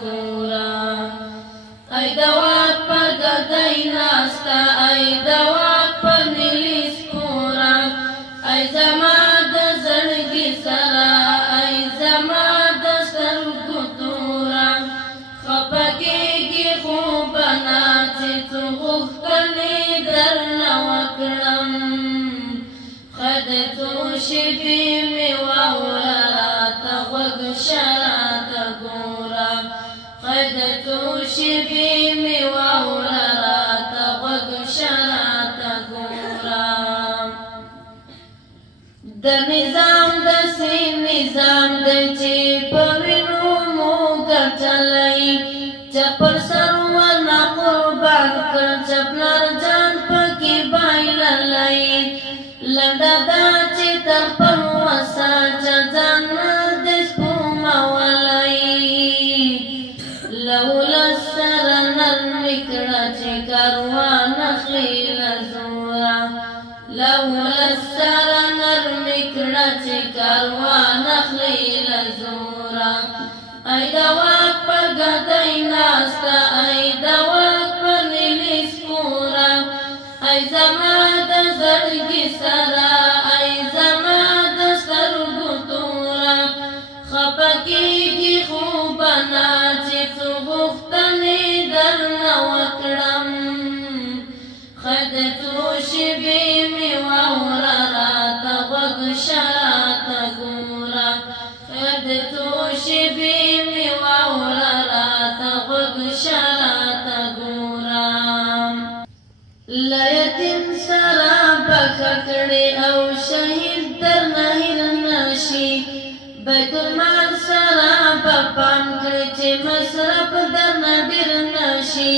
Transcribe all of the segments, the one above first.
ګورا ای د واک په ګدۍ ناسته ای د واک په نیلي سپوره ای زما د زړګي سره ای زما د سترګو توره خفه کېږي خوبونه چې څو غوښتنې درنه وکړم ښه د څو شېبې مې واوره راته غوږ شه راته ګوره ښه د څو شېبې مې واوره راته غوږ شه راته ګوره د نظام داسې نظام دی چې په وینو مو ګټلی چا پر سر ورنه قربان کړ چپلر جان پکې بایللی لنډه دا چې تر خپل وسه چا ځان نه دی سپومولی له ولس سره نرمي کړه چې کاروان اخلي له زوره له ولس سره نرمي کړه چې کاروان اخلي له زوره ای د واک په ګدۍ ناسته ای د واک په نیلي سپوره ای زما د زړګي سره ای زما د سترګو توره خفه کېږي خوبونه چې څو غوښتنې درنه وکړم ښه د څو شېبې مې واوره راته غوږ شه راته ګوره ښه د څو شېبې مې واوره راته غوږ شه راته ګوره له یتیم سره بخښه کړې او شهید درنه هېر نه شي بیت المال سره به پام کړې چې مصرف درنه ډېر نه شي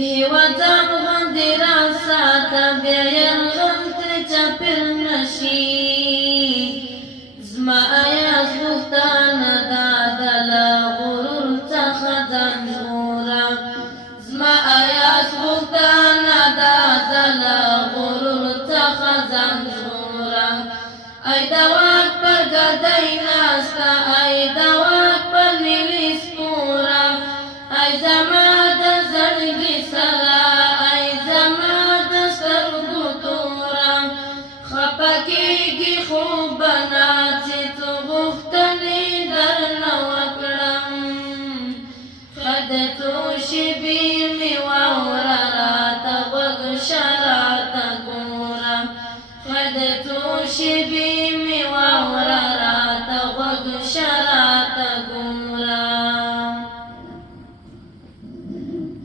هېواد ځان غوندې راساته بیا یرغل ترې چاپېر نه شي زما ایاز غوښتنه دا ده له غرور څخه ځان ژغوره زما ایاز غوښتنه دا ده له غرور څخه ځان ژغوره ای د واک په ګدۍ ناسته ای د واک په نیلي سپوره ای زما د زړګي سره ای زما د سترګو توره خفه کېږي خوبونه چې څو غوښتنې درنه وکړم ښه د څو شېبې